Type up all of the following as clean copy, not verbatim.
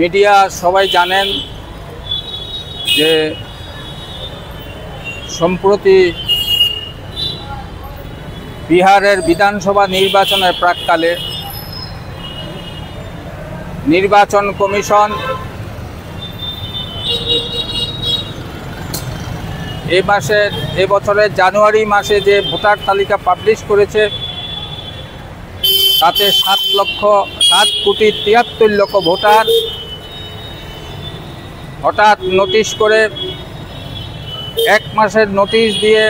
Media সবাই জানেন যে সম্প্রতি বিহারের বিধানসভা নির্বাচনের প্রাক্কালে নির্বাচন কমিশন এবছরের জানুয়ারি মাসে যে ভোটার তালিকা পাবলিশ করেছে তাতে 7,73,00,000 ভোটার হঠাৎ নোটিশ করে 1 মাসের নোটিশ দিয়ে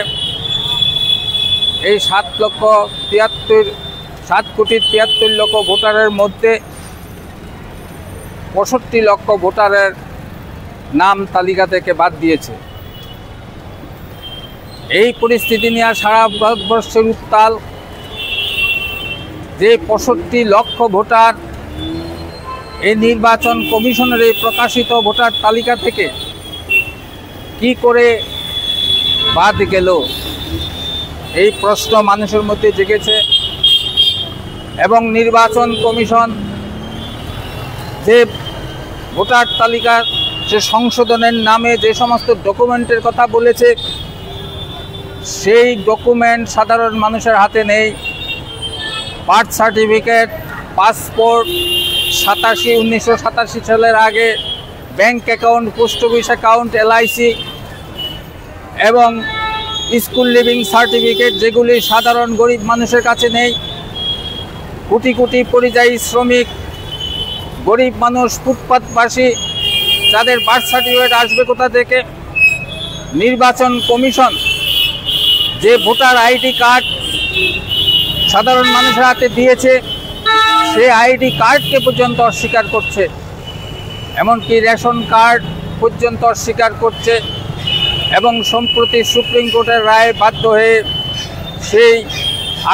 এই 7,73,00,000 ভোটারের মধ্যে 65 লক্ষ ভোটারের নাম তালিকা থেকে বাদ দিয়েছে। এই পরিস্থিতি নিয়ে সারা ভারতবর্ষের উত্তাল যে 65 লক্ষ ভোটার এই নির্বাচন কমিশনের এই প্রকাশিত ভোটার তালিকা থেকে কি করে বাদ গেল, এই প্রশ্ন মানুষের মধ্যে জেগেছে। এবং নির্বাচন কমিশন যে ভোটার তালিকার যে সংশোধনের নামে যে সমস্ত ডকুমেন্টের কথা বলেছে সেই ডকুমেন্ট সাধারণ মানুষের হাতে নেই। বার্থ সার্টিফিকেট, পাসপোর্ট, 1987 সালের আগে bank account, post office account, LIC এবং স্কুল লিভিং সার্টিফিকেট, যেগুলি সাধারণ গরিব মানুষের কাছে নেই। কোটি কোটি পরিযায়ী শ্রমিক, গরিব মানুষ, ফুটপাতবাসী, যাদের বার্থ সার্টিফিকেট আসবে কোথা থেকে? নির্বাচন কমিশন যে ভোটার ID কার্ড সাধারণ মানুষের হাতে দিয়েছে সেই ID কার্ডকে পর্যন্ত অস্বীকার করছে, এমনকি রেশন কার্ড পর্যন্ত অস্বীকার করছে। এবং সম্প্রতি সুপ্রিম কোর্টের রায়ে বাধ্য হয়ে সেই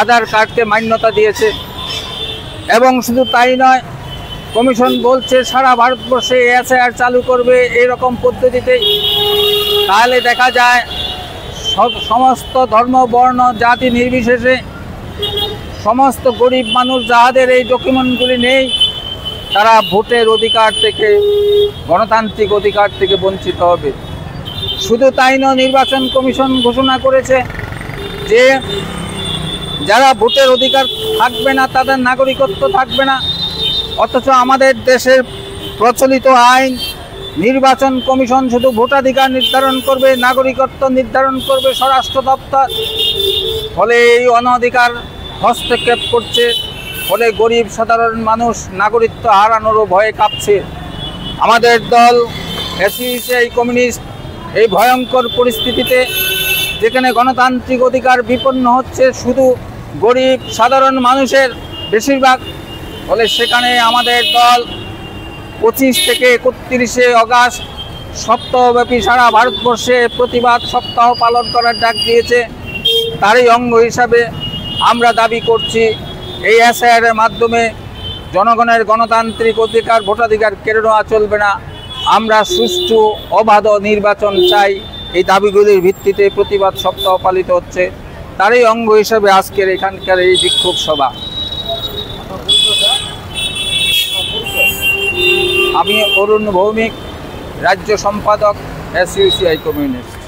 আধার কার্ডকে মান্যতা দিয়েছে। এবং শুধু তাই নয়, কমিশন বলছে সারা ভারতবর্ষে SIR চালু করবে এরকম পদ্ধতিতেই। তাহলে দেখা যায় সমস্ত ধর্ম, বর্ণ, জাতি নির্বিশেষে সমস্ত গরিব মানুষ যাদের এই ডকুমেন্টগুলি নেই তারা ভোটের অধিকার থেকে, গণতান্ত্রিক অধিকার থেকে বঞ্চিত হবে। শুধু তাই নয়, নির্বাচন কমিশন ঘোষণা করেছে যে যারা ভোটের অধিকার থাকবে না তাদের নাগরিকত্ব থাকবে না। অথচ আমাদের দেশের প্রচলিত আইন, নির্বাচন কমিশন শুধু ভোটাধিকার নির্ধারণ করবে, নাগরিকত্ব নির্ধারণ করবে স্বরাষ্ট্র দপ্তর। ফলে এই অনধিকার হস্তক্ষেপ করছে, ফলে গরিব সাধারণ মানুষ নাগরিকত্ব হারানোরও ভয়ে কাঁপছে। আমাদের দল SUCI কমিউনিস্ট এই ভয়ঙ্কর পরিস্থিতিতে, যেখানে গণতান্ত্রিক অধিকার বিপন্ন হচ্ছে শুধু গরিব সাধারণ মানুষের বেশিরভাগ, ফলে সেখানে আমাদের দল 25 থেকে 31শে অগাস্ট সপ্তাহব্যাপী সারা ভারতবর্ষে প্রতিবাদ সপ্তাহ পালন করার ডাক দিয়েছে। তারই অঙ্গ হিসাবে আমরা দাবি করছি এই SIR এর মাধ্যমে জনগণের গণতান্ত্রিক অধিকার, ভোটাধিকার কেড়ে নেওয়া চলবে না। আমরা সুষ্ঠু অবাধ নির্বাচন চাই। এই দাবিগুলির ভিত্তিতে প্রতিবাদ সপ্তাহ পালিত হচ্ছে। তারই অঙ্গ হিসাবে আজকের এখানকার এই বিক্ষোভ সভা। আমি অরুণ ভৌমিক, রাজ্য সম্পাদক SUCI কমিউনিস্ট।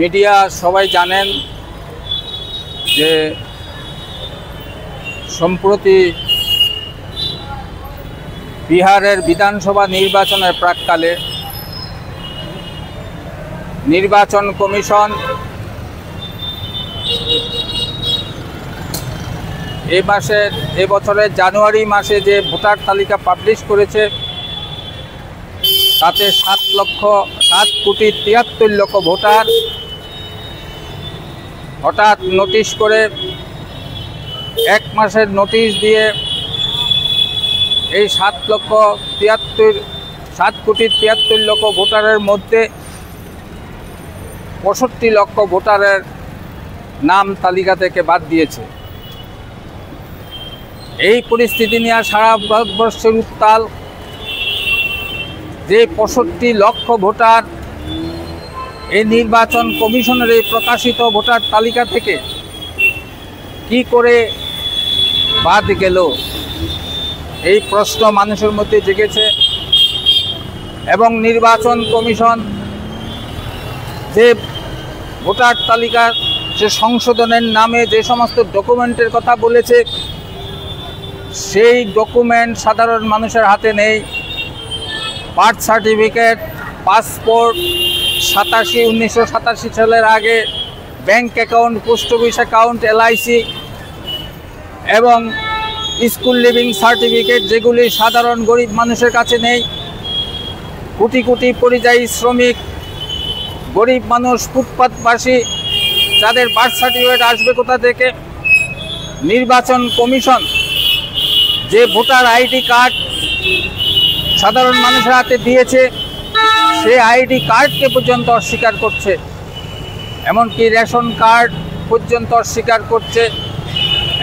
মিডিয়া সবাই জানেন যে সম্প্রতি বিহারের বিধানসভা নির্বাচনের প্রাক্কালে নির্বাচন কমিশন এ বছরের জানুয়ারি মাসে যে ভোটার তালিকা পাবলিশ করেছে তাতে 7,73,00,000 ভোটার হঠাৎ নোটিশ করে 1 মাসের নোটিশ দিয়ে এই 7,73,00,000 ভোটারের মধ্যে 65 লক্ষ ভোটারের নাম তালিকা থেকে বাদ দিয়েছে। এই পরিস্থিতি নিয়ে সারা ভারতবর্ষের উত্তাল যে 65 লক্ষ ভোটার এই নির্বাচন কমিশনের এই প্রকাশিত ভোটার তালিকা থেকে কি করে বাদ গেল, এই প্রশ্ন মানুষের মধ্যে জেগেছে। এবং নির্বাচন কমিশন যে ভোটার তালিকার যে সংশোধনের নামে যে সমস্ত ডকুমেন্টের কথা বলেছে সেই ডকুমেন্ট সাধারণ মানুষের হাতে নেই। বার্থ সার্টিফিকেট, পাসপোর্ট, 1987 সালের আগে bank account, post office account, LIC এবং স্কুল লিভিং সার্টিফিকেট যেগুলি সাধারণ গরিব মানুষের কাছে নেই। কোটি কোটি পরিযায়ী শ্রমিক, গরিব মানুষ, ফুটপাতবাসী, যাদের বার্থ সার্টিফিকেট আসবে কোথা থেকে? নির্বাচন কমিশন যে ভোটার ID কার্ড সাধারণ মানুষের হাতে দিয়েছে সেই ID কার্ডকে পর্যন্ত অস্বীকার করছে, এমনকি রেশন কার্ড পর্যন্ত অস্বীকার করছে।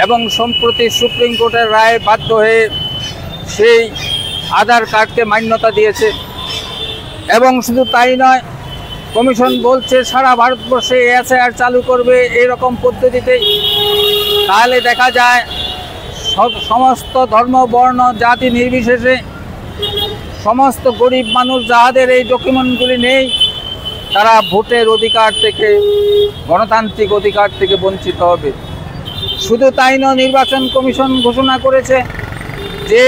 এবং সম্প্রতি সুপ্রিম কোর্টের রায়ে বাধ্য হয়ে সেই আধার কার্ডকে মান্যতা দিয়েছে। এবং শুধু তাই নয়, কমিশন বলছে সারা ভারতবর্ষে SIR চালু করবে এরকম পদ্ধতিতে। তাহলে দেখা যায় সমস্ত ধর্ম, বর্ণ, জাতি নির্বিশেষে সমস্ত গরিব মানুষ যাদের এই ডকুমেন্টগুলি নেই তারা ভোটের অধিকার থেকে, গণতান্ত্রিক অধিকার থেকে বঞ্চিত হবে। শুধু তাই নয়, নির্বাচন কমিশন ঘোষণা করেছে যে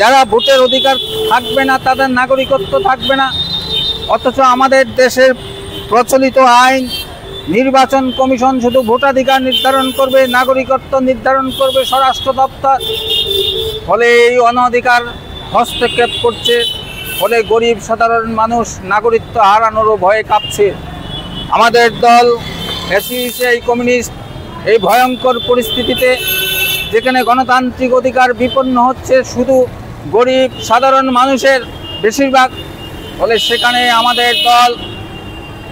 যারা ভোটের অধিকার থাকবে না তাদের নাগরিকত্ব থাকবে না। অথচ আমাদের দেশের প্রচলিত আইন, নির্বাচন কমিশন শুধু ভোটাধিকার নির্ধারণ করবে, নাগরিকত্ব নির্ধারণ করবে স্বরাষ্ট্র দপ্তর। ফলে এই অনধিকার হস্তক্ষেপ করছে, ফলে গরিব সাধারণ মানুষ নাগরিকত্ব হারানোরও ভয়ে কাঁপছে। আমাদের দল SUCI কমিউনিস্ট এই ভয়ঙ্কর পরিস্থিতিতে, যেখানে গণতান্ত্রিক অধিকার বিপন্ন হচ্ছে শুধু গরিব সাধারণ মানুষের বেশিরভাগ, ফলে সেখানে আমাদের দল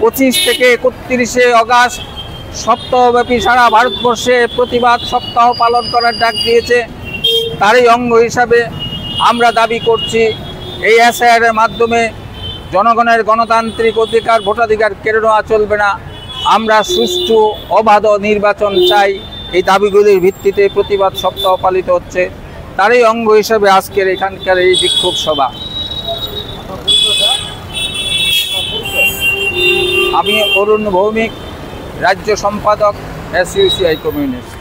25 থেকে 31শে অগাস্ট সপ্তাহব্যাপী সারা ভারতবর্ষে প্রতিবাদ সপ্তাহ পালন করার ডাক দিয়েছে। তারই অঙ্গ হিসাবে আমরা দাবি করছি এই SIR এর মাধ্যমে জনগণের গণতান্ত্রিক অধিকার, ভোটাধিকার কেড়ে নেওয়া চলবে না। আমরা সুষ্ঠু অবাধ নির্বাচন চাই। এই দাবিগুলির ভিত্তিতে প্রতিবাদ সপ্তাহ পালিত হচ্ছে। তারই অঙ্গ হিসাবে আজকের এখানকার এই বিক্ষোভ সভা। আমি অরুণ ভৌমিক, রাজ্য সম্পাদক SUCI কমিউনিস্ট।